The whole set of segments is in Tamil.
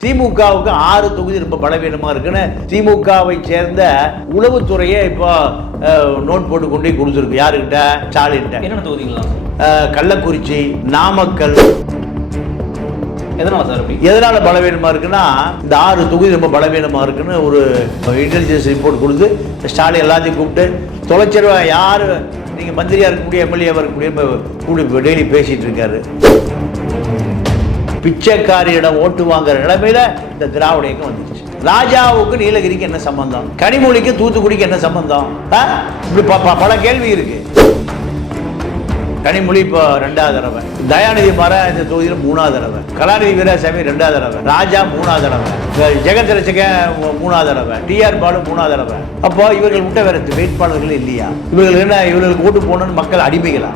திமுகவுக்கு ஆறு தொகுதி ரொம்ப பலவீனமா இருக்குன்னு திமுகவை சேர்ந்த உளவுத்துறையே இப்போ நோட் போட்டு கொண்டு கொடுத்துருக்கு. யாருக்கிட்ட ஸ்டாலின்கிட்ட. என்னென்ன தொகுதிகள்லாம் அஹ், கள்ளக்குறிச்சி நாமக்கல். எதனால சார் எதனால பலவீனமா இருக்குன்னா இந்த ஆறு தொகுதி ரொம்ப பலவீனமா இருக்குன்னு ஒரு இன்டெலிஜென்ஸ் ரிப்போர்ட் கொடுத்து ஸ்டாலின் எல்லாத்தையும் கூப்பிட்டு தொலைச்சிருவா யாரு? நீங்க மந்திரியா இருக்கக்கூடிய எம்எல்ஏவா இருக்கக்கூடிய டெய்லி பேசிட்டு இருக்காரு. பிச்சைக்காரியிடம் ஓட்டு வாங்குற நிலைமையில இந்த திராவிட இயக்கம் வந்துச்சு ராஜாவுக்கு நீலகிரிக்கு என்ன சம்பந்தம்? கனிமொழிக்கு தூத்துக்குடிக்கு என்ன சம்பந்தம்? இப்படி ப- பல கேள்வி இருக்கு. கனிமொழி இப்போ ரெண்டாவது தடவை. தயாநிதி மாற இந்த தொகுதியில் மூணாவது தடவை. கலாநிதி வீராசாமி ரெண்டாவது தடவை. ராஜா மூணாவது தடவை. ஜெகத் ரசிகன் மூணாவது தடவை. டிஆர் பாலு மூணாவது தடவை. அப்போ இவர்கள் விட்ட வேற வேட்பாளர்கள் இல்லையா? இவர்கள் என்ன இவர்களுக்கு ஓட்டு போகணும்னு மக்கள் அடிமைகளா?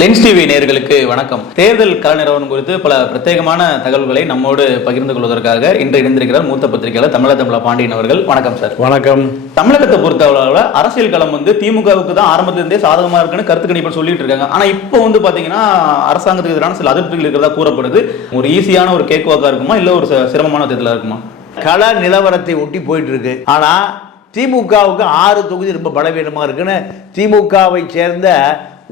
லென்ஸ் டிவி நேயர்களுக்கு வணக்கம். தேர்தல் கள நிலவரம் குறித்து பல பிரத்யேகமான தகவல்களை நம்மோடு பகிர்ந்து கொள்வதற்காக இன்று இணைந்திருக்கிறார் மூத்த பத்திரிகையாளர் தமிழ தமிழ பாண்டியன் அவர்கள். வணக்கம் சார். வணக்கம். தமிழகத்தை பொறுத்தவரை அரசியல் களம் வந்து திமுகவுக்கு தான் ஆரம்பத்திலிருந்தே சாதகமா இருக்குன்னு கருத்து கணிப்பு சொல்லிட்டு இருக்காங்க. ஆனா இப்போ வந்து பாத்தீங்கன்னா அரசாங்கத்துக்கு எதிரான சில அதிருப்திகள் இருக்கிறதா கூறப்படுது. ஒரு ஈஸியான ஒரு கேக் வாக்கா இருக்குமா இல்ல ஒரு சிரமமான தேர்தலா இருக்குமா? கள நிலவரத்தை ஒட்டி போயிட்டு இருக்கு ஆனா திமுகவுக்கு ஆறு தொகுதி ரொம்ப பலவீனமா இருக்குன்னு திமுகவை சேர்ந்த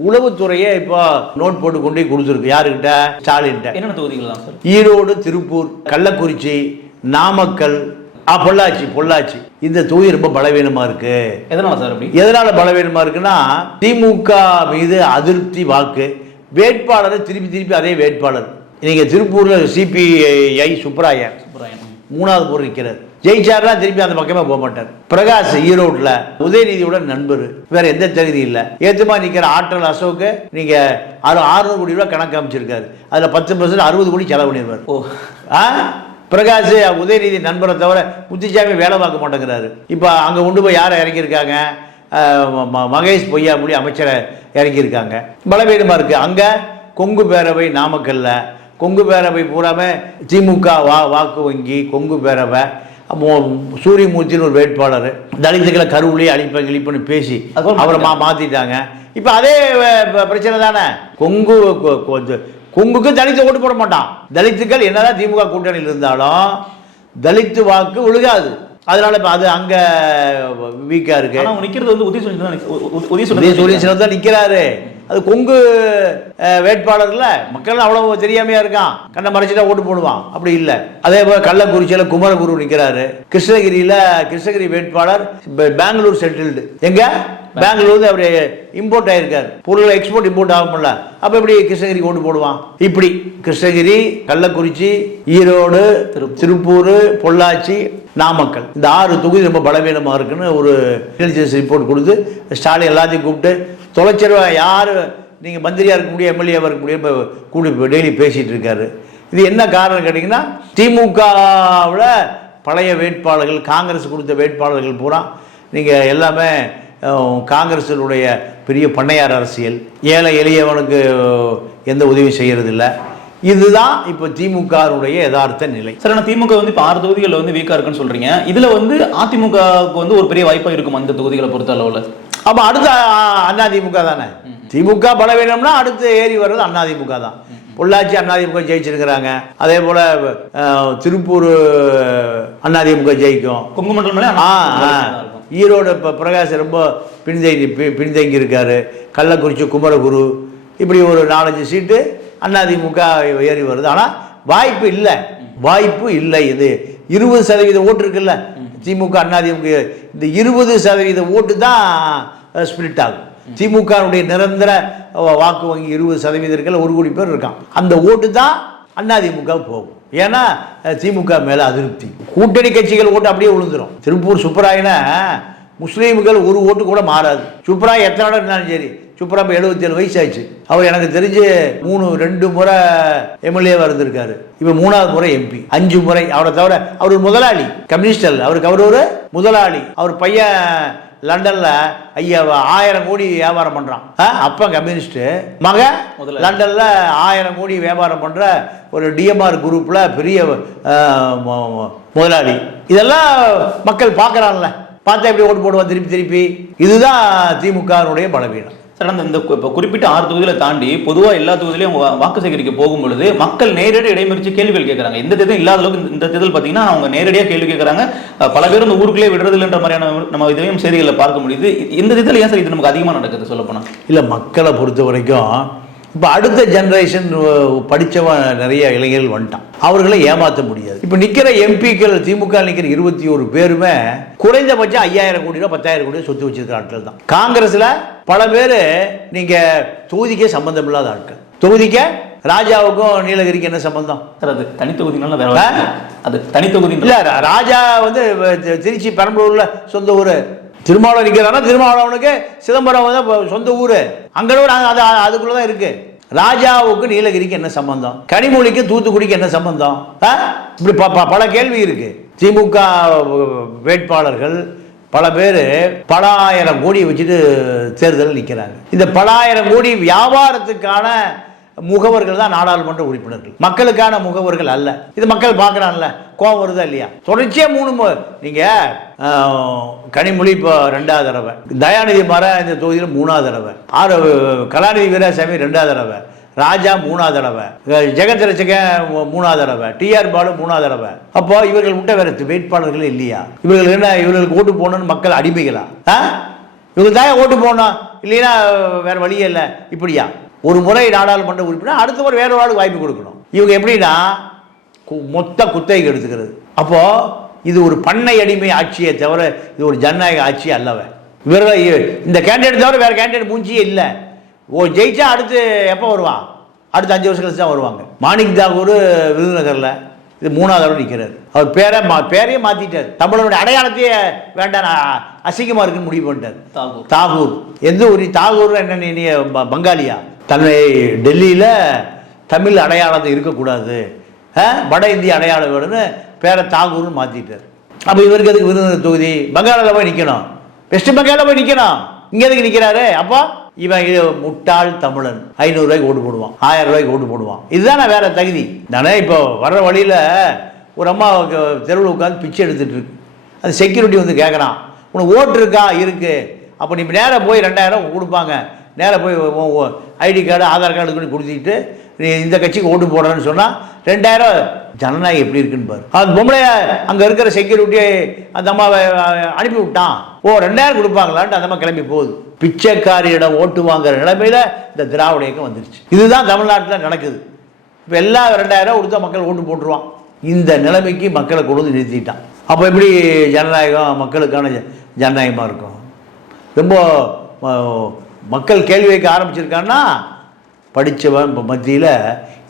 உளவுத்துறையே இப்போ நோட் போட்டு கொண்டு கொடுத்துருக்கு யாருக்கிட்ட ஸ்டாலின்கிட்ட. என்னென்ன தொகுதிகள்லாம் சார்? ஈரோடு திருப்பூர் கள்ளக்குறிச்சி நாமக்கல் ஆ, பொள்ளாச்சி பொள்ளாச்சி. இந்த தொகுதி ரொம்ப பலவீனமா இருக்கு. எதனால சார் அப்படி? எதனால பலவீனமா இருக்குன்னா திமுக மீது அதிருப்தி வாக்கு. வேட்பாளர் திருப்பி திருப்பி அதே வேட்பாளர். நீங்க திருப்பூர்ல சிபிஐ சுப்ராயன் சுப்பராயன். மூணாவது போர் நிற்கிறார் ஜெயிச்சார்னா திருப்பி அந்த பக்கமே போக மாட்டார். பிரகாஷ் ஈரோட்ல உதயநிதியோட நண்பர். வேற எந்த தகுதி இல்லை. ஏத்துமா நிக்கிற ஆற்றல் அசோக்கு நீங்க ஆறு ஆறுநூறு கோடி ரூபாய் கணக்கு அமைச்சிருக்காரு அதுல பத்து பர்சன்ட் அறுபது கோடி செலவு பண்ணிடுவார் ஓ. ஆ? பிரகாஷ் உதயநிதி நண்பரை தவிர முத்துச்சாமி வேலை பார்க்க மாட்டேங்கிறாரு. இப்போ அங்கே கொண்டு போய் யாரை ம- மகேஷ் பொய்யாமொழி அமைச்சரை இறக்கியிருக்காங்க. பலவீனமாக இருக்குது அங்கே கொங்கு பேரவை நாமக்கல்ல. கொங்கு பேரவை பூராமே திமுக வா வாக்கு வங்கி கொங்கு பேரவை. சூரியமூர்த்தின்னு ஒரு வேட்பாளர். தலித்துக்களை கருவிலே அழிப்ப கிழிப்புன்னு பேசி அவரை மா மாற்றிட்டாங்க இப்போ அதே பிரச்சனை தானே? கொங்கு கொங்குக்கு தலித்து ஓட்டு போட மாட்டான். தலித்துக்கள் என்னதான் திமுக கூட்டணியில் இருந்தாலும் தலித்து வாக்கு விழுகாது. அதனால இப்போ அது அங்கே வீக்காக இருக்கு. நிக்கிறது வந்து உதய சூரியன் தான் நிற்கிறாரு அது கொங்கு வேட்பாளர்ல மக்கள் அவ்வளவு தெரியாமையா இருக்கான். கண்ணை மறைச்சிட்டா ஓட்டு போடுவான். அப்படி இல்லை. அதே போல கள்ளக்குறிச்சியில குமரகுரு நிற்கிறாரு கிருஷ்ணகிரியில கிருஷ்ணகிரி வேட்பாளர் பெங்களூர் செட்டில்டு எங்க? பெங்களூர் அவர் இம்போர்ட் ஆயிருக்காரு. பொருளை எக்ஸ்போர்ட் இம்போர்ட் ஆகும்ல. அப்ப எப்படி கிருஷ்ணகிரி ஓட்டு போடுவான்? இப்படி. கிருஷ்ணகிரி கள்ளக்குறிச்சி ஈரோடு திருப்பூர் பொள்ளாச்சி நாமக்கல். இந்த ஆறு தொகுதி ரொம்ப பலவீனமாக இருக்குன்னு ஒரு இன்டெலிஜென்ஸ் ரிப்போர்ட் கொடுத்து ஸ்டாலின் எல்லாத்தையும் கூப்பிட்டு தொலைச்சரவா யார்? நீங்கள் மந்திரியாக இருக்க இருக்கக்கூடிய எம்எல்ஏவாக இருக்கக்கூடிய முடியும்? கூடி டெய்லி பேசிகிட்டு இருக்காரு. இது என்ன காரணம் கேட்டிங்கன்னா திமுகவில் பழைய வேட்பாளர்கள் காங்கிரஸ் கொடுத்த வேட்பாளர்கள் பூரா நீங்கள் எல்லாமே அஹ், காங்கிரஸினுடைய பெரிய பண்ணையார் அரசியல் ஏழை எளியவனுக்கு எந்த உதவி செய்கிறதில்ல இதுதான் இப்போ திமுகவுடைய யதார்த்த நிலை. சார் ஆனா திமுக வந்து இப்ப ஆறு தொகுதிகள்ல வந்து வீக்கா இருக்குன்னு சொல்றீங்க. இதுல வந்து அதிமுகவுக்கு வந்து ஒரு பெரிய வாய்ப்பா இருக்கும் அந்த தொகுதிகளை பொறுத்த அளவுல. அப்போ அடுத்த அண்ணா திமுக தானே? திமுக பலவீனம்னா அடுத்து ஏறி வர்றது அண்ணா திமுக தான். பொள்ளாச்சி அண்ணா திமுக ஜெயிச்சிருக்கிறாங்க. அதே போல திருப்பூர் அண்ணா திமுக ஜெயிக்கும். கொங்கு மண்டலம் மேல ஆ. ஈரோடு இப்போ பிரகாஷ் ரொம்ப பின்தங்கி பின்தங்கி இருக்காரு கள்ளக்குறிச்சி குமரகுரு. இப்படி ஒரு நாலஞ்சு சீட்டு அதிமுக ஏறி வருது. ஆனால் வாய்ப்பு இல்லை. வாய்ப்பு இல்லை இது. இருபது சதவீத ஓட்டு இருக்குல்ல. திமுக அதிமுக இந்த இருபது சதவீத ஓட்டு தான் ஸ்பிளிட் ஆகும். திமுகவுடைய நிரந்தர வாக்கு வங்கி இருபது சதவீதம் இருக்கல ஒரு கோடி பேர் இருக்கான் அந்த ஓட்டு தான் அதிமுக போகும். ஏன்னா திமுக மேலே அதிருப்தி. கூட்டணி கட்சிகள் ஓட்டு அப்படியே விழுந்துரும் திருப்பூர் சுப்பராயனை முஸ்லீம்கள் ஒரு ஓட்டு கூட மாறாது. சுப்பராய் எத்தனை இருந்தாலும் சரி சுப்பரா இப்போ எழுபத்தி ஏழு வயசு ஆச்சு அவர் எனக்கு தெரிஞ்சு மூணு ரெண்டு முறை எம்எல்ஏவாக இருந்திருக்காரு. இப்போ மூணாவது முறை எம்பி அஞ்சு முறை. அவரை தவிர அவர் ஒரு முதலாளி. கம்யூனிஸ்ட் அல்ல. அவருக்கு அவர் ஒரு முதலாளி. அவர் பையன் லண்டன்ல ஐயா ஆயிரம் கோடி வியாபாரம் பண்றான். ஆ, அப்பன் கம்யூனிஸ்ட். மக. லண்டன்ல ஆயிரம் கோடி வியாபாரம் பண்ற ஒரு டிஎம்ஆர் குரூப்ல பெரிய முதலாளி. இதெல்லாம் மக்கள் பார்க்கறான்ல. பார்த்தா எப்படி ஓட்டு போடுவான் திருப்பி திருப்பி. இதுதான் திமுகனுடைய பலவீனம். கடந்த இந்த குறிப்பிட்ட ஆறு தொகுதிகளை தாண்டி பொதுவாக எல்லா தொகுதியிலையும் வாக்கு சேகரிக்க போகும் பொழுது மக்கள் நேரடி இடைமறிச்சு கேள்விகள் கேட்குறாங்க எந்த தேர்தல் இல்லாத அளவுக்கு இந்த- தேர்தல் பார்த்தீங்கன்னா அவங்க நேரடியாக கேள்வி கேட்குறாங்க பல பேர் இந்த ஊருக்குள்ளே விடுறதில்லைன்ற மாதிரியான நம்ம இதையும் செய்திகளை பார்க்க முடியுது. இந்த தேர்தல் ஏன் சார் இது நமக்கு அதிகமாக நடக்குது சொல்லப்போனால் இல்லை மக்களை பொறுத்த வரைக்கும் இப்போ அடுத்த ஜெனரேஷன் படித்தவன் நிறைய இளைஞர்கள் வந்துட்டான். அவர்களை ஏமாற்ற முடியாது. இப்போ நிற்கிற எம்பிக்கள் திமுக நிற்கிற இருபத்தி ஒரு பேருமே குறைந்தபட்சம் ஐயாயிரம் கோடி ரூபா பத்தாயிரம் கோடி சொத்து வச்சிருக்கிற ஆட்கள் தான். காங்கிரஸில் பல பேர் நீங்கள் தொகுதிக்கே சம்பந்தம் இல்லாத ஆட்கள். தொகுதிக்க ராஜாவுக்கும் நீலகிரிக்கு என்ன சம்பந்தம்? சார் அது தனி தொகுதினால வேற ஆ? வழி. அது தனி தொகுதி இல்ல ராஜா வந்து திருச்சி பெரம்பலூர்ல சொந்த ஊர். திருமாவளவன் நிற்கிறானா திருமாவளவனுக்கு சிதம்பரம் தான் சொந்த ஊர். அங்கே அது அதுக்குள்ளே தான் இருக்கு. ராஜாவுக்கு நீலகிரிக்கு என்ன சம்பந்தம்? கனிமொழிக்கு தூத்துக்குடிக்கு என்ன சம்பந்தம்? இப்படி ப- ப- பல கேள்வி இருக்கு. திமுக வேட்பாளர்கள் பல பேர் பல ஆயிரம் கோடி வச்சுட்டு தேர்தலில் நிற்கிறாங்க இந்த பல ஆயிரம் கோடி வியாபாரத்துக்கான முகவர்கள் தான் நாடாளுமன்ற உறுப்பினர்கள். மக்களுக்கான முகவர்கள் அல்ல. இது மக்கள் பார்க்குறான்ல கோவம் வருதா இல்லையா? தொடர்ச்சியாக மூணு நீங்கள் கனிமொழி இப்போ ரெண்டாவது தடவை. தயாநிதி மாற இந்த தொகுதியில் மூணாவது தடவை. ஆறு கலாநிதி வீராசாமி ரெண்டாவது தடவை. ராஜா மூணாவது தடவை. ஜெகத் ரசிகன் மூணாவது தடவை. டிஆர் பாலு மூணாவது தடவை. அப்போ இவர்கள் விட்ட வேற வேட்பாளர்கள் இல்லையா? இவர்கள் என்ன இவர்களுக்கு ஓட்டு போகணும்னு மக்கள் அடிமைகளா? ஆ? இவங்க தான் ஓட்டு போகணும் இல்லைன்னா வேற வழியே இல்லை. இப்படியா? ஒரு முறை நாடாளுமன்ற உறுப்பினர் அடுத்த முறை வேற ஒரு ஆளுக்கு வாய்ப்பு கொடுக்கணும். இவங்க எப்படின்னா கு- மொத்த குத்தகைக்கு எடுத்துக்கிறது. அப்போ இது ஒரு பண்ணை அடிமை ஆட்சியை தவிர இது ஒரு ஜனநாயக ஆட்சி அல்லவ. இவர்கள் இந்த கேண்டிடேட் தவிர வேற கேண்டிடேட் மூஞ்சியே இல்லை. ஓ ஜெயிச்சா அடுத்து எப்போ வருவான் அடுத்த அஞ்சு வருஷம் கழிச்சு தான் வருவாங்க. மாணிக் தாகூர் விருதுநகரில் இது மூணாவது தடவை நிற்கிறார் அவர் பேரை மா பேரையே மாற்றிட்டார் தமிழனுடைய அடையாளத்தையே வேண்டாம் அசிங்கமாக இருக்குன்னு முடிவு பண்ணிட்டார். தாகூர். தாகூர். எந்த ஊர்? தாகூர் என்ன பங்காளியா? தன்னை டெல்லியில் தமிழ் அடையாளத்தை இருக்கக்கூடாது. ஆ? வட இந்திய அடையாளம் வேணும்னு பேரை தாகூர்னு மாற்றிட்டார் அப்போ இவருக்கு எதுக்கு விருதுநகர் தொகுதி? பங்காளில் போய் நிற்கணும் வெஸ்ட் பெங்காலில் போய் நிற்கணும் இங்கே எதுக்கு நிற்கிறாரு அப்போ இவன் இது முட்டாள் தமிழன். ஐநூறுரூவாய்க்கு ஓட்டு போடுவான். ஆயிரம் ரூபாய்க்கு ஓட்டு போடுவான். இதுதானே வேற தகுதி. நானே இப்போ வர்ற வழியில் ஒரு அம்மா தெருவில் உட்காந்து பிச்சை எடுத்துகிட்டு இருக்கு. அது செக்யூரிட்டி வந்து கேட்குறான் உனக்கு ஓட்டு இருக்கா? இருக்குது அப்போ நீ நேராக போய் ரெண்டாயிரம் கொடுப்பாங்க. நேராக போய் ஐடி கார்டு ஆதார் கார்டு கொண்டு கொடுத்துட்டு நீ இந்த கட்சிக்கு ஓட்டு போடுறேன்னு சொன்னால் ரெண்டாயிரம் ஜனநாயகம் எப்படி இருக்குன்னு பாரு. அந்த பொம்பளைய அங்கே இருக்கிற செக்யூரிட்டியை அந்த அம்மாவை அனுப்பி விட்டான். ஓ ரெண்டாயிரம் கொடுப்பாங்களான்ட்டு அந்த அம்மா கிளம்பி போகுது. பிச்சைக்காரியிடம் ஓட்டு வாங்குற நிலைமையில் இந்த திராவிட இயக்கம் வந்துருச்சு. இதுதான் தமிழ்நாட்டில் நடக்குது. இப்போ எல்லா ரெண்டாயிரம் கொடுத்தா மக்கள் ஓட்டு போட்டுருவான். இந்த நிலைமைக்கு மக்களை கொண்டு வந்து நிறுத்திட்டான். அப்போ எப்படி ஜனநாயகம் மக்களுக்கான ஜ- ஜனநாயகமாக இருக்கும்? ரொம்ப மக்கள் கேள்வி வைக்க ஆரம்பிச்சிருக்கான்னா படித்தவன் மத்தியில்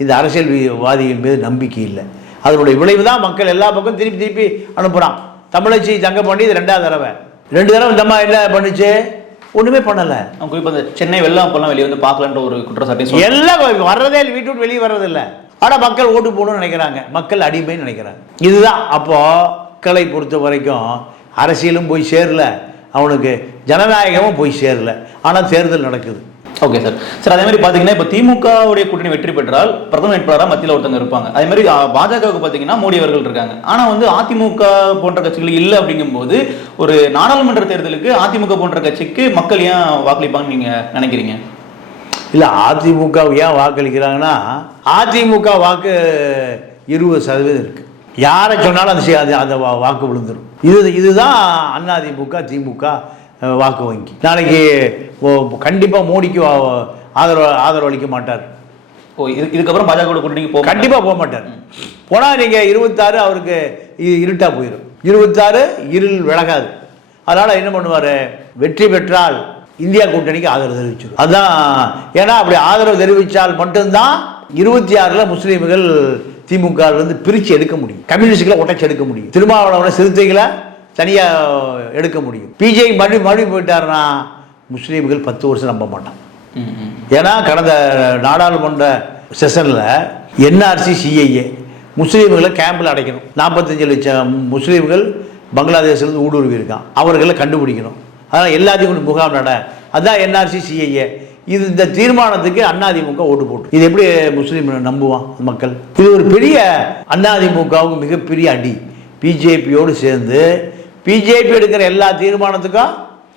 இந்த அரசியல்வாதிகள் மீது நம்பிக்கை இல்லை. அதனுடைய விளைவு தான் மக்கள் எல்லா பக்கம் திருப்பி திருப்பி அனுப்புகிறான் தமிழச்சி தங்கப்பாண்டி இது ரெண்டாவது தடவை. ரெண்டு தடவை இந்த என்ன பண்ணுச்சு? ஒன்றுமே பண்ணலை. அவங்க குறிப்பா இந்த சென்னை வெள்ளம் அப்பெல்லாம் வெளியே வந்து பார்க்கலன்ற ஒரு குற்றச்சாட்டை எல்லாம் வர்றதே இல்லை வீட்டு விட்டு வெளியே வர்றதில்ல. ஆனால் மக்கள் ஓட்டு போடணும்னு நினைக்கிறாங்க. மக்கள் அடிமைன்னு நினைக்கிறாங்க. இதுதான். அப்போ மக்களை பொறுத்த வரைக்கும் அரசியலும் போய் சேரல. அவனுக்கு ஜனநாயகமும் போய் சேரல. ஆனால் தேர்தல் நடக்குது. ஓகே சார் சார் அதே மாதிரி பாத்தீங்கன்னா இப்போ திமுகவுடைய கூட்டணி வெற்றி பெற்றால் பிரதம வேட்பாளராக மத்தியில் ஒருத்தங்க இருப்பாங்க. அதே மாதிரி பாஜகவுக்கு பாத்தீங்கன்னா மோடி அவர்கள் இருக்காங்க. ஆனா வந்து அதிமுக போன்ற கட்சிகள் இல்லை அப்படிங்கும்போது ஒரு நாடாளுமன்ற தேர்தலுக்கு அதிமுக போன்ற கட்சிக்கு மக்கள் ஏன் வாக்களிப்பாங்கன்னு நீங்க நினைக்கிறீங்க? இல்லை அதிமுக ஏன் வாக்களிக்கிறாங்கன்னா அதிமுக வாக்கு இருபது சதவீதம் இருக்கு. யாரை சொன்னாலும் அது அந்த வா- வாக்கு விழுந்துடும் இது இதுதான் அதிமுக திமுக வாக்கு வங்கி. நாளைக்கு கண்டிப்பாக மோடிக்கு ஆதரவு ஆதரவு அளிக்க மாட்டார். ஓ இது இதுக்கப்புறம் பாஜக கூட்டணிக்கு போக கண்டிப்பா போக மாட்டார். போனா நீங்க இருபத்தாறு அவருக்கு இ- இருட்டா போயிடும் இருபத்தாறு இருள் விலகாது. அதனால என்ன பண்ணுவாரு? வெற்றி பெற்றால் இந்தியா கூட்டணிக்கு ஆதரவு தெரிவிச்சிடும் அதான் ஏன்னா அப்படி ஆதரவு தெரிவித்தால் மட்டும்தான் இருபத்தி ஆறுல முஸ்லீம்கள் திமுக இருந்து பிரிச்சு எடுக்க முடியும். கம்யூனிஸ்டுகளை ஒட்டச்சு எடுக்க முடியும். திருமாவளவன சிறுத்தைகளை தனியா எடுக்க முடியும். பிஜேபி மறுபடி மறுபடியும் போயிட்டாருன்னா முஸ்லீம்கள் பத்து வருஷம் நம்ப மாட்டான். ஏன்னா கடந்த நாடாளுமன்ற செஷனில் என்ஆர்சி சிஐஏ முஸ்லீம்களை கேம்பில் அடைக்கணும். நாற்பத்தஞ்சு லட்சம் முஸ்லீம்கள் பங்களாதேஷ்லேருந்து ஊடுருவி இருக்கான் அவர்களை கண்டுபிடிக்கணும். அதனால் எல்லாத்தையும் கொண்டு முகாம் நட. அதான் என்ஆர்சி சிஐஏ இது இந்த தீர்மானத்துக்கு அதிமுக ஓட்டு போட்டு. இது எப்படி முஸ்லீம் நம்புவான் மக்கள்? இது ஒரு பெரிய அதிமுகவுக்கு மிகப்பெரிய அடி. பிஜேபியோடு சேர்ந்து பிஜேபி எடுக்கிற எல்லா தீர்மானத்துக்கும்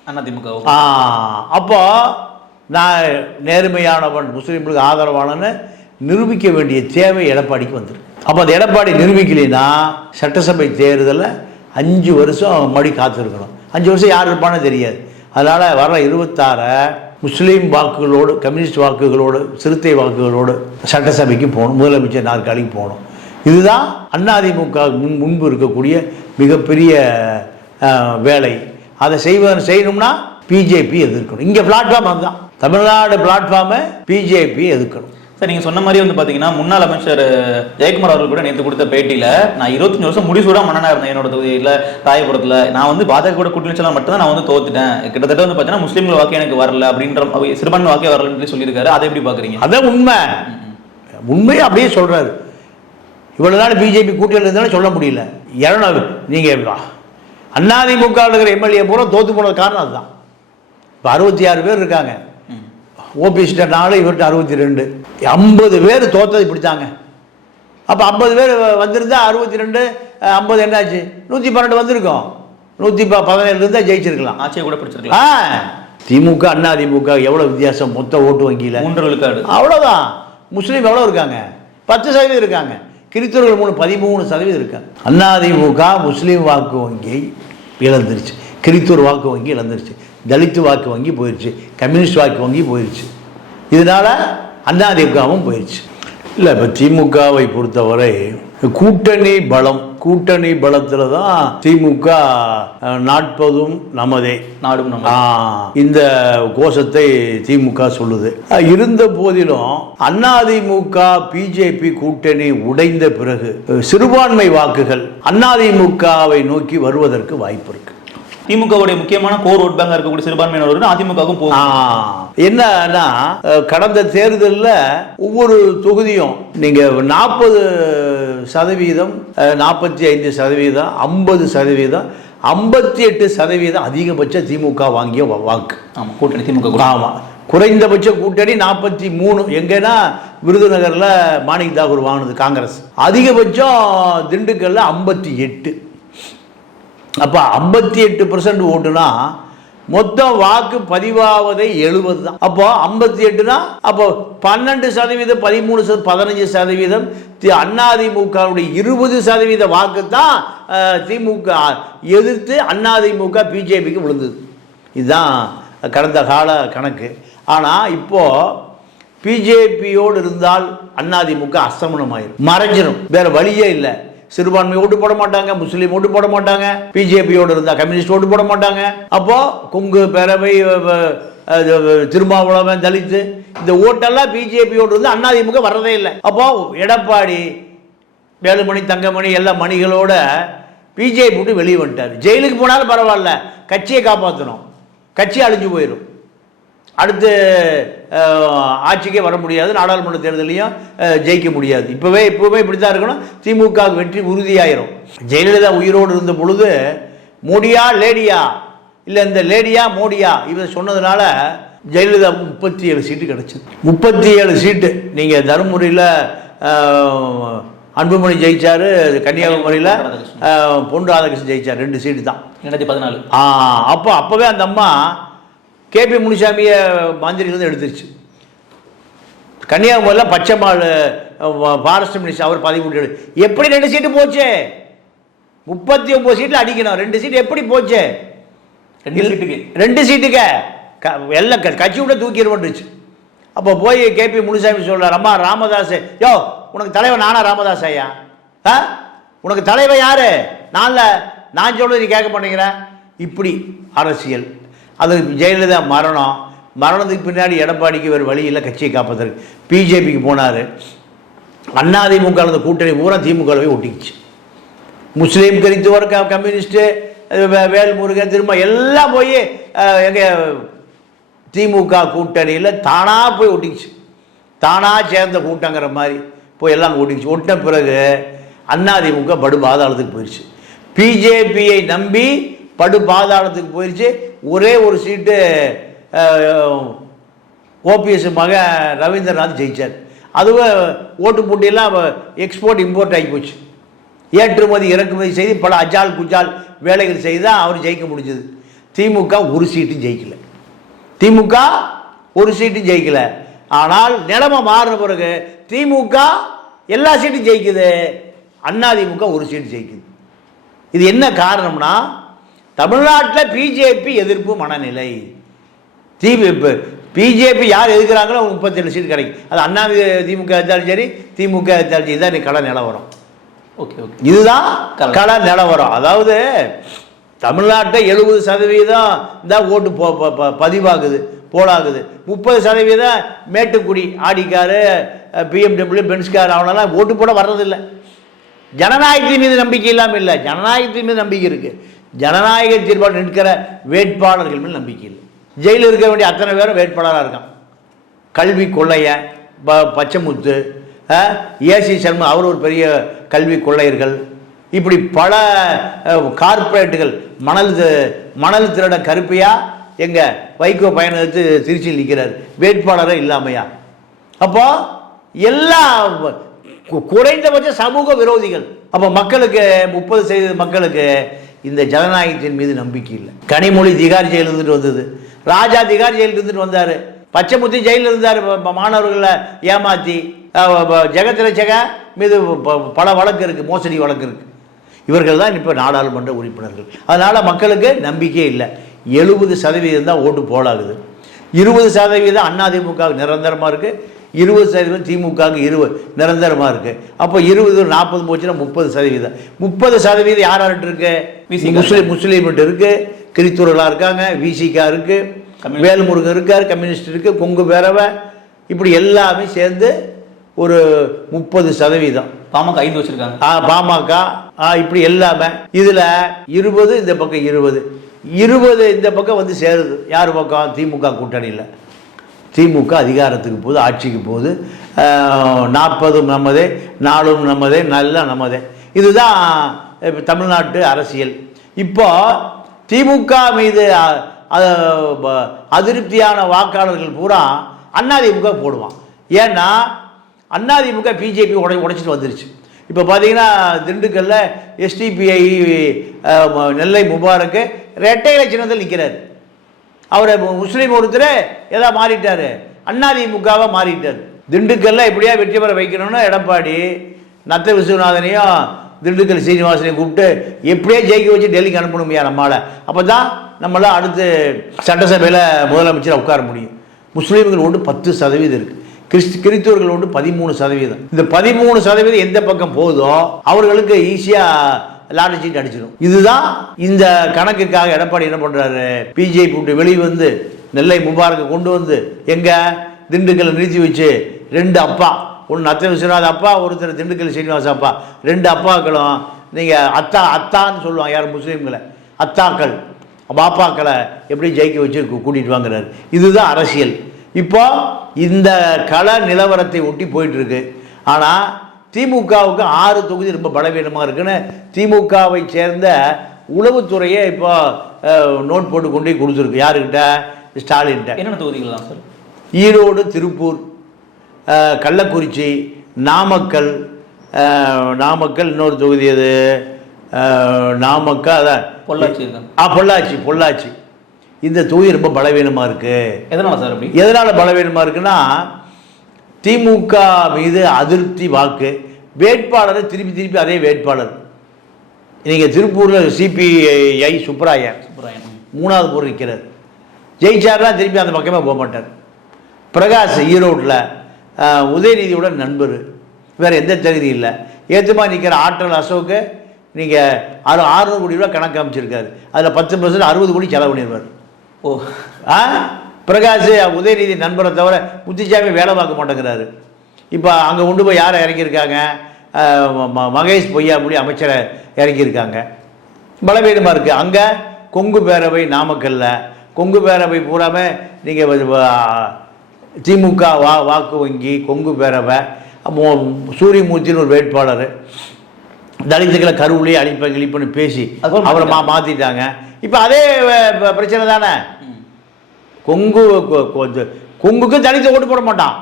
அதிமுக அப்போ நான் நேர்மையானவன் முஸ்லீம்களுக்கு ஆதரவானன்னு நிரூபிக்க வேண்டிய தேவை எடப்பாடிக்கு வந்துருக்கு. அப்போ அந்த எடப்பாடி நிரூபிக்கலைன்னா சட்டசபை தேர்தலில் அஞ்சு வருஷம் மறுபடி காத்திருக்கணும். அஞ்சு வருஷம் யார் இருப்பான்னு தெரியாது. அதனால் வர இருபத்தாறை முஸ்லீம் வாக்குகளோடு கம்யூனிஸ்ட் வாக்குகளோடு சிறுத்தை வாக்குகளோடு சட்டசபைக்கு போகணும் முதலமைச்சர் நாற்காலிக்கு போகணும். இதுதான் அதிமுக முன் முன்பு இருக்கக்கூடிய மிகப்பெரிய வேலை. அதை செய்வதன் செய்யணும்னா பிஜேபி எதிர்க்கணும். இங்கே பிளாட்ஃபார்ம் அதுதான். தமிழ்நாடு பிளாட்ஃபார்மை பிஜேபி எதிர்க்கணும். சார் நீங்க சொன்ன மாதிரி வந்து பாத்தீங்கன்னா முன்னாள் அமைச்சர் ஜெயக்குமார் அவர்கள் கூட நேற்று கொடுத்த பேட்டியில நான் இருபத்தஞ்சு வருஷம் முடிசூடா மன்னனா இருந்தேன் என்னோட தொகுதியில ராயபுரத்தில் நான் வந்து பாஜக கூட கூட்டணி மட்டும்தான் மட்டும் தான் நான் வந்து தோத்துட்டேன். கிட்டத்தட்ட வந்து பாத்தீங்கன்னா முஸ்லீம்கள் வாக்கு எனக்கு வரல அப்படின்ற சிறுபான்மை வாக்கே வரலன்னு சொல்லி சொல்லியிருக்காரு. அதை எப்படி பாக்குறீங்க? அதான் உண்மை. உண்மையை அப்படியே சொல்கிறாரு இவ்வளோ நாள் பிஜேபி கூட்டணியில் இருந்தாலும் சொல்ல முடியல. இரநூறு நீங்கள் அண்ணாதிமுக இருக்கிற எம்எல்ஏ பூரா தோத்து போனது காரணம் அதுதான். இப்போ அறுபத்தி ஆறு பேர் இருக்காங்க. ஓபிஎஸ்ட நாலு இவர்கிட்ட அறுபத்தி ரெண்டு ஐம்பது பேர் தோத்தது இப்படித்தாங்க அப்போ ஐம்பது பேர் வந்திருந்தா அறுபத்தி ரெண்டு ஐம்பது என்னாச்சு? நூற்றி பன்னெண்டு வந்திருக்கோம். நூற்றி ப பதினேழு இருந்தால் ஜெயிச்சிருக்கலாம். ஆட்சியை கூட பிடிச்சிருக்கலாம். ஆ திமுக அண்ணா திமுக எவ்வளோ வித்தியாசம்? மொத்த ஓட்டு வங்கியில். மூன்று விழுக்காடு அவ்வளோதான் முஸ்லீம் எவ்வளோ இருக்காங்க? பத்து சதவீதம் இருக்காங்க. கிறிஸ்தவர்கள் மூணு பதிமூணு சதவீதம் இருக்காங்க. அதிமுக முஸ்லீம் வாக்கு வங்கி இழந்துருச்சு. கிறிஸ்துவர் வாக்கு வங்கி இழந்துருச்சு. தலித்து வாக்கு வங்கி போயிடுச்சு கம்யூனிஸ்ட் வாக்கு வங்கி போயிடுச்சு இதனால அதிமுகவும் போயிடுச்சு இல்லை இப்போ திமுகவை பொறுத்தவரை கூட்டணி பலம் கூட்டணி பலத்தில் தான் திமுக அஹ், நாட்பதும் நமதே. நாடும் இந்த கோஷத்தை திமுக சொல்லுது. இருந்த போதிலும் அதிமுக பிஜேபி கூட்டணி உடைந்த பிறகு சிறுபான்மை வாக்குகள் அதிமுகவை நோக்கி வருவதற்கு வாய்ப்பு இருக்கு. திமுகவுடைய முக்கியமான கோர் ஓட் பேங்கா இருக்கக்கூடிய சிறுபான்மையினர் அதிமுகவும் போகும். என்னன்னா கடந்த தேர்தலில் ஒவ்வொரு தொகுதியும் நீங்க நாற்பது சதவீதம் நாற்பத்தி ஐந்து சதவீதம் ஐம்பது சதவீதம் ஐம்பத்தி எட்டு சதவீதம் அதிகபட்ச திமுக வாங்கிய வாக்கு. ஆமா கூட்டணி திமுக. ஆமாம் குறைந்தபட்ச கூட்டணி நாற்பத்தி மூணு எங்கன்னா விருதுநகரில் மாணிக் தாகூர் வாங்கினது காங்கிரஸ். அதிகபட்சம் திண்டுக்கல்ல ஐம்பத்தி எட்டு. அப்போ ஐம்பத்தி எட்டு பர்சன்ட் ஓட்டுனா மொத்தம் வாக்கு பதிவாவதை எழுபது தான் அப்போ ஐம்பத்தி எட்டுனா அப்போ பன்னெண்டு சதவீதம் பதிமூணு சத பதினஞ்சு சதவீதம் தி அதிமுகவுடைய இருபது சதவீத வாக்கு தான் திமுக எதிர்த்து அதிமுக பிஜேபிக்கு விழுந்தது. இதுதான் கடந்த கால கணக்கு. ஆனால் இப்போது பிஜேபியோடு இருந்தால் அதிமுக அஸ்தமனமாயிரும் மறைஞ்சிடும் வேறு வழியே இல்லை. சிறுபான்மை ஓட்டு போட மாட்டாங்க முஸ்லீம் ஓட்டு போட மாட்டாங்க பிஜேபியோடு இருந்தால் கம்யூனிஸ்ட் ஓட்டு போட மாட்டாங்க. அப்போ கொங்கு பேரவை திருமாவளவன் தலித்து இந்த ஓட்டெல்லாம் பிஜேபியோடு இருந்து அதிமுக வர்றதே இல்லை. அப்போ எடப்பாடி வேலுமணி தங்கமணி எல்லா மணிகளோட பிஜேபி விட்டு வெளியே வந்துட்டார். ஜெயிலுக்கு போனாலும் பரவாயில்ல. கட்சியை காப்பாற்றணும் கட்சி அழிஞ்சு போயிடும் அடுத்து ஆட்சிக்கே வர முடியாது நாடாளுமன்ற தேர்தலையும் ஜெயிக்க முடியாது. இப்போவே இப்போவே இப்படி தான் இருக்கணும். திமுக வெற்றி உறுதியாயிரும். ஜெயலலிதா உயிரோடு இருந்த பொழுது மோடியா லேடியா? இல்லை இந்த லேடியா மோடியா? இவன் சொன்னதுனால ஜெயலலிதா முப்பத்தி ஏழு சீட்டு கிடச்சிது. முப்பத்தி ஏழு சீட்டு. நீங்கள் தருமபுரியில் அன்புமணி ஜெயிச்சாரு கன்னியாகுமரியில் பொன் ராதாகிருஷ்ணன் ஜெயிச்சார். ரெண்டு சீட்டு தான். ரெண்டாயிரத்தி பதினாலு. ஆ அப்போ அப்போவே அந்த அம்மா கேபி முனிசாமியை மந்திரியிலேருந்து எடுத்துருச்சு. கன்னியாகுமரியில் பச்சைமாள் ஃபாரஸ்ட் மினிஸ்டர் அவர் பதவி எடு- எப்படி ரெண்டு சீட்டு போச்சு? முப்பத்தி ஒம்பது சீட்டில் அடிக்கணும். ரெண்டு சீட்டு எப்படி போச்சு? ரெண்டு சீட்டுக்கு. ரெண்டு சீட்டுக்க. க எல்லாம் க- கட்சி விட தூக்கிடுவோன்றுச்சு அப்போ போய் கேபி முனுசாமி சொல்றார் அம்மா ராமதாஸ் யோ உனக்கு தலைவன் நானா ராமதாஸ் ஐயா? ஆ? உனக்கு தலைவன் யாரு? நான்ல நான் சொல்றது நீ கேட்க மாட்டேங்கிற. இப்படி அரசியல். அது ஜெயலலிதா மரணம். மரணத்துக்கு பின்னாடி எடப்பாடிக்கு வேறு வழி இல்லை கட்சியை காப்பதற்கு. பிஜேபிக்கு போனார். அதிமுக அந்த கூட்டணி பூரா திமுகவை ஒட்டிக்கிச்சு. முஸ்லீம் கிறித்துவர் க கம்யூனிஸ்ட்டு வேல்முருகன் திரும்ப எல்லாம் போய் எங்கள் திமுக கூட்டணியில் தானாக போய் ஒட்டிக்கிச்சு. தானாக சேர்ந்த கூட்டங்கிற மாதிரி போய் எல்லாம் அங்கே ஒட்டிக்கிச்சு. ஒட்டின பிறகு அதிமுக படு பாதாளத்துக்கு போயிடுச்சு பிஜேபியை நம்பி படு பாதாளத்துக்கு போயிடுச்சு ஒரே ஒரு சீட்டு ஓபிஎஸ் மகன் ரவீந்திரநாத் ஜெயிச்சார். அதுவும் ஓட்டு போட்டியெல்லாம் எக்ஸ்போர்ட் இம்போர்ட் ஆகி போச்சு. ஏற்றுமதி இறக்குமதி செய்து பல அஜால் குஜால் வேலைகள் செய்து தான் அவர் ஜெயிக்க முடிஞ்சது. திமுக ஒரு சீட்டும் ஜெயிக்கல. திமுக ஒரு சீட்டும் ஜெயிக்கல. ஆனால் நிலைமை மாறின பிறகு திமுக எல்லா சீட்டும் ஜெயிக்குது. அதிமுக ஒரு சீட்டு ஜெயிக்குது. இது என்ன காரணம்னா தமிழ்நாட்டில் பிஜேபி எதிர்ப்பு மனநிலை. திமு இப்போ பிஜேபி யார் எதிர்க்கிறாங்களோ அவங்க முப்பத்தேழு சீட் கிடைக்கும். அது அண்ணா திமுக எடுத்தாலும் சரி திமுக எடுத்தாலும் சரி இதான் கள நிலவரம். Okay okay. இதுதான் கள. நிலவரம். அதாவது தமிழ்நாட்டில் எழுபது சதவீதம் தான் ஓட்டு போ பதிவாகுது போலாகுது முப்பது சதவீதம் மேட்டுக்குடி ஆடிக்காரு பிஎம்டபிள்யூ பென்ஸ்கார் அவனெல்லாம் ஓட்டு போட வர்றதில்லை. ஜனநாயகத்தின் மீது நம்பிக்கை இல்லாமல் இல்லை. ஜனநாயகத்தின் மீது நம்பிக்கை இருக்கு. ஜனநாயக தீர்ப்பாடு நிற்கிற வேட்பாளர்கள் மேல் நம்பிக்கை இல்லை. ஜெயிலில் இருக்க வேண்டிய அத்தனை பேரும் வேட்பாளராக இருக்கான் கல்வி கொள்ளையன் ப பச்சைமுத்து ஏசி சர்மா அவர் ஒரு பெரிய கல்வி கொள்ளையர்கள். இப்படி பல கார்ப்பரேட்டுகள் மணல் மணல் திருட கருப்பையாக எங்கள் வைகோ பயணத்து திருச்சியில் நிற்கிறார் வேட்பாளரே இல்லாமையா? அப்போ எல்லா குறைந்தபட்ச சமூக விரோதிகள். அப்போ மக்களுக்கு முப்பது சதவீத மக்களுக்கு இந்த ஜனநாயகத்தின் மீது நம்பிக்கை இல்லை. கனிமொழி திகார் ஜெயில் இருந்துட்டு வந்தது. ராஜா திகார் ஜெயில் இருந்துட்டு வந்தார். பச்சைமுத்தி ஜெயிலில் இருந்தார். மாணவர்களை ஏமாற்றி ஜெகத்ரட்சக மீது ப- பல வழக்கு இருக்குது மோசடி வழக்கு இருக்குது இவர்கள் தான் இப்போ நாடாளுமன்ற உறுப்பினர்கள். அதனால் மக்களுக்கு நம்பிக்கையே இல்லை. எழுபது சதவீதம் தான் ஓட்டு போலாகுது. இருபது சதவீதம் அதிமுக நிரந்தரமாக இருக்குது இருபது சதவீதம் திமுகவுக்கு இருபது நிரந்தரமாக இருக்குது அப்போ இருபது நாற்பது போச்சுன்னா முப்பது சதவீதம். முப்பது சதவீதம் யார் யார்கிட்ட இருக்கு. முஸ்லீம் முஸ்லீம்கிட்ட இருக்கு. கிறித்துவர்களாக இருக்காங்க விசிகா இருக்கு. கம்யூனிஸ்ட். வேல்முருகன் இருக்கார் கம்யூனிஸ்ட் இருக்கு கொங்கு பேரவை. இப்படி எல்லாமே சேர்ந்து ஒரு முப்பது சதவீதம். பாமக ஐந்து வச்சிருக்காங்க. ஆ, பாமக. ஆ, இப்படி எல்லாமே. இதில் இருபது இந்த பக்கம் இருபது. இருபது இந்த பக்கம் வந்து சேருது. யார் பக்கம்? திமுக கூட்டணியில். திமுக அதிகாரத்துக்கு போகுது ஆட்சிக்கு போகுது. நாற்பதும் நம்மதே நாலும் நம்மதே நல்ல நம்மதே இதுதான் தமிழ்நாட்டு அரசியல். இப்போ திமுக மீது அதிருப்தியான வாக்காளர்கள் பூரா அதிமுக போடுவான். ஏன்னா அதிமுக பிஜேபி உடை உடைச்சிட்டு வந்துருச்சு. இப்போ பார்த்தீங்கன்னா திண்டுக்கல்ல எஸ்டிபிஐ நெல்லை முபாரக்கு ரெட்டை இலட்சணத்தில் நிற்கிறார் அவர் முஸ்லீம் ஒருத்தர் எதா மாறிட்டார். அதிமுகவாக மாறிட்டார். திண்டுக்கல்ல எப்படியா வெற்றி பெற வைக்கணும்னு எடப்பாடி நத்த விஸ்வநாதனையும் திண்டுக்கல் சீனிவாசனையும் கூப்பிட்டு எப்படியே ஜெயிக்க வச்சு டெல்லிக்கு அனுப்பணுமையா நம்மளால் அப்போ தான் நம்மளால் அடுத்து சட்டசபையில் முதலமைச்சர் உட்கார முடியும். முஸ்லீம்கள் ஓட்டு பத்து சதவீதம் இருக்குது கிறிஸ்து கிறிஸ்துவர்கள் ஓட்டு பதிமூணு சதவீதம். இந்த பதிமூணு சதவீதம் எந்த பக்கம் போகுதோ அவர்களுக்கு ஈஸியாக லாட்டரி சீட் அடிச்சிடும் இதுதான் இந்த கணக்குக்காக எடப்பாடி என்ன பண்றாரு? பிஜேபி விட்டு வெளியே வந்து நெல்லை முபாரக்கை கொண்டு வந்து எங்க திண்டுக்கல்லை நிறுத்தி வச்சு ரெண்டு அப்பா ஒன்று நத்த விஸ்வநாத் அப்பா ஒருத்தர் திண்டுக்கல் சீனிவாச அப்பா ரெண்டு அப்பாக்களும் நீங்கள் அத்தா அத்தான்னு சொல்லுவாங்க யார் முஸ்லீம்களை அத்தாக்கள் பாப்பாக்களை எப்படி ஜெயிக்க வச்சு கூட்டிகிட்டு கூட்டிட்டு வாங்குறாரு. இதுதான் அரசியல். இப்போ இந்த கள நிலவரத்தை ஒட்டி போயிட்டுருக்கு ஆனால் திமுகவுக்கு ஆறு தொகுதி ரொம்ப பலவீனமாக இருக்குன்னு திமுகவை சேர்ந்த உளவுத்துறையே இப்போ நோட் போட்டு கொண்டு கொடுத்துருக்கு. யாருக்கிட்ட? ஸ்டாலின்கிட்ட. என்னென்ன தொகுதிகள் தான் சார்? ஈரோடு திருப்பூர் கள்ளக்குறிச்சி நாமக்கல் நாமக்கல் இன்னொரு தொகுதி அது நாமக்கல் அதான் பொள்ளாச்சி ஆ பொள்ளாச்சி பொள்ளாச்சி. இந்த தொகுதி ரொம்ப பலவீனமாக இருக்குது எதனால சார் அப்படி? எதனால் பலவீனமாக இருக்குன்னா திமுக மீது அதிருப்தி வாக்கு. வேட்பாளர் திருப்பி திருப்பி அதே வேட்பாளர். நீங்கள் திருப்பூரில் சிபிஐ சுப்ராயன் சுப்பராயன். மூணாவது போர் நிற்கிறார் ஜெயிச்சார்னா திருப்பி அந்த பக்கமே போக மாட்டார். பிரகாஷ் ஈரோட்டில் உதயநிதியோட நண்பர். வேறு எந்த தகுதி இல்லை. ஏற்றுமா நிற்கிற ஆற்றல் அசோக்கு நீங்கள் ஆறு ஆறுநூறு கோடி ரூபா கணக்கு அமைச்சிருக்காரு அதில் பத்து பர்சன்ட் அறுபது கோடி செலவு பண்ணிடுவார் ஓ. ஆ? பிரகாஷ் உதயநிதி நண்பரை தவிர முத்துசாமி வேலை பார்க்க மாட்டேங்கிறாரு. இப்போ அங்கே கொண்டு போய் யாரை ம- மகேஷ் பொய்யாமொழி அமைச்சரை இறக்கியிருக்காங்க பலவீனமாக இருக்குது அங்கே கொங்கு பேரவை நாமக்கல்ல. கொங்கு பேரவை பூராமே நீங்கள் திமுக வா வாக்கு வங்கி கொங்கு பேரவை சூரியமூர்த்தின்னு ஒரு வேட்பாளர் தலித்துக்களை கருவுலி அழிப்ப கிழிப்புன்னு பேசி அவரை மா மாற்றிட்டாங்க இப்போ அதே பிரச்சனை தானே. கொங்கு கொங்குக்கு தலித்து ஓட்டு போட மாட்டான்.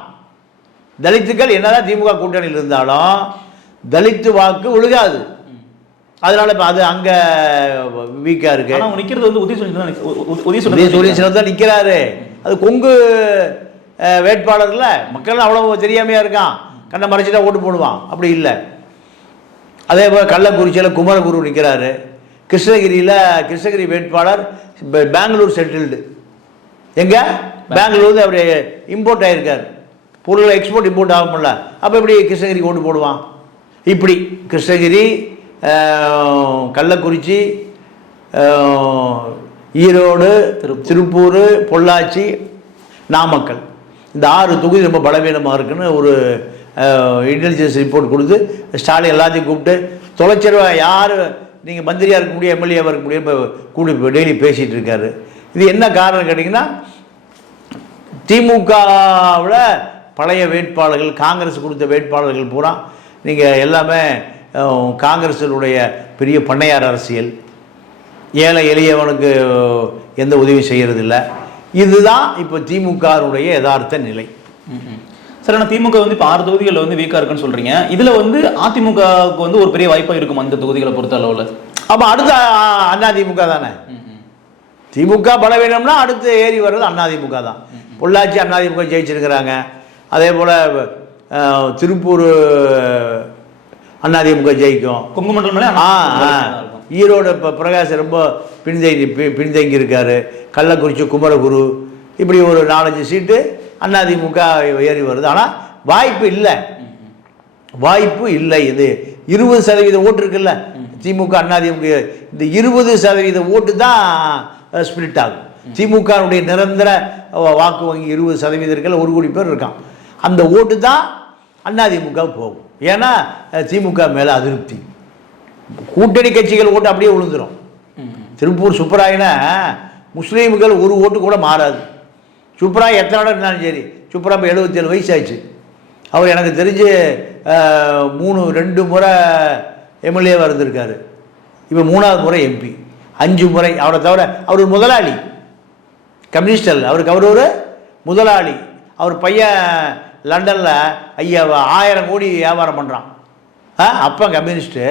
தலித்துக்கள் என்னதான் திமுக கூட்டணியில் இருந்தாலும் தலித்து வாக்கு ஒழுகாது அதனால இப்போ அது அங்கே வீக்காக இருக்கு. அவங்க நிக்கிறது வந்து உதய சொல்லி சூரியன் தான் நிற்கிறாரு அது கொங்கு வேட்பாளர்ல மக்கள் அவ்வளோ தெரியாமையா இருக்கான். கண்ணை மறைச்சிட்டா ஓட்டு போடுவான். அப்படி இல்லை. அதே போல் கள்ளக்குறிச்சியில் குமரகுரு நிற்கிறாரு கிருஷ்ணகிரியில் கிருஷ்ணகிரி வேட்பாளர் பெங்களூர் செட்டில்டு எங்க? பெங்களூர். அவர் இம்போர்ட் ஆயிருக்கார். பொருளை எக்ஸ்போர்ட் இம்போர்ட் ஆகும்ல. அப்போ எப்படி கிருஷ்ணகிரி ஓட்டு போடுவான்? இப்படி கிருஷ்ணகிரி கள்ளக்குறிச்சி ஈரோடு திருப்பூர். பொள்ளாச்சி நாமக்கல். இந்த ஆறு தொகுதி ரொம்ப பலவீனமாக இருக்குன்னு ஒரு இன்டெலிஜென்ஸ் ரிப்போர்ட் கொடுத்து ஸ்டாலின் எல்லாத்தையும் கூப்பிட்டு தொலைச்சிருவா யார்? நீங்கள் மந்திரியாக இருக்க முடியும் எம்எல்ஏவாக இருக்க முடியும் இப்போ கூடி டெய்லி பேசிகிட்டு இருக்காரு. இது என்ன காரணம் கேட்டிங்கன்னா திமுகவில் பழைய வேட்பாளர்கள் காங்கிரஸ் கொடுத்த வேட்பாளர்கள் பூரா நீங்கள் எல்லாமே அஹ், காங்கிரஸினுடைய பெரிய பண்ணையார் அரசியல். ஏழை எளியவனுக்கு எந்த உதவி செய்யறதில்ல. இதுதான் இப்போ திமுகவுடைய யதார்த்த நிலை. சார் ஆனால் திமுக வந்து இப்போ ஆறு தொகுதிகளில் வந்து வீக்கா இருக்குன்னு சொல்றீங்க. இதுல வந்து அதிமுகவுக்கு வந்து ஒரு பெரிய வாய்ப்பா இருக்கும் அந்த தொகுதிகளை பொறுத்த அளவுல? அப்போ அடுத்த அண்ணா திமுக தானே? திமுக பலவீனம்னா அடுத்து ஏறி வர்றது அதிமுக தான். பொள்ளாச்சி அதிமுக ஜெயிச்சிருக்கிறாங்க. அதே போல் திருப்பூர் அதிமுக ஜெயிக்கும். கொங்கு மண்டலம் மேலே ஆ. ஈரோடு இப்போ பிரகாஷ் ரொம்ப பின்தங்கி பி- பின்தங்கி இருக்காரு கள்ளக்குறிச்சி குமரகுரு இப்படி ஒரு நாலஞ்சு சீட்டு அதிமுக ஏறி வருது. ஆனால் வாய்ப்பு இல்லை. வாய்ப்பு இல்லை இது. இருபது சதவீத ஓட்டு இருக்குல்ல. திமுக அதிமுக இந்த இருபது சதவீத ஓட்டு தான் ஸ்பிளிட் ஆகும். திமுகவுடைய நிரந்தர வாக்கு வங்கி இருபது சதவீதம் இருக்கல ஒரு கோடி பேர் இருக்கான். அந்த ஓட்டு தான் அதிமுக போகும். ஏன்னா திமுக மேலே அதிருப்தி. கூட்டணி கட்சிகள் ஓட்டு அப்படியே விழுந்துரும் திருப்பூர் சுப்பராயனை முஸ்லீம்கள் ஒரு ஓட்டு கூட மாறாது. சுப்பராய் எத்தனை இடம் இருந்தாலும் சரி சுப்பரா இப்போ எழுபத்தேழு வயசு ஆச்சு அவர் எனக்கு தெரிஞ்சு மூணு ரெண்டு முறை எம்எல்ஏவாக இருந்திருக்காரு. இப்போ மூணாவது முறை எம்பி. அஞ்சு முறை அவரை தவிர அவர் ஒரு முதலாளி. கம்யூனிஸ்ட் அல்ல. அவருக்கு அவர் ஒரு முதலாளி. அவர் பையன் லண்டனில் ஐயா ஆயிரம் கோடி வியாபாரம் பண்ணுறான் ஆ அப்பா கம்யூனிஸ்ட்டு.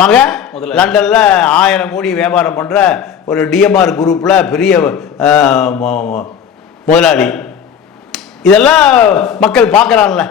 மகன் முதலாளி. லண்டனில் ஆயிரம் கோடி வியாபாரம் பண்ணுற ஒரு டிஎம்ஆர் குரூப்பில் பெரிய முதலாளி. இதெல்லாம் மக்கள் பார்க்குறான்ல.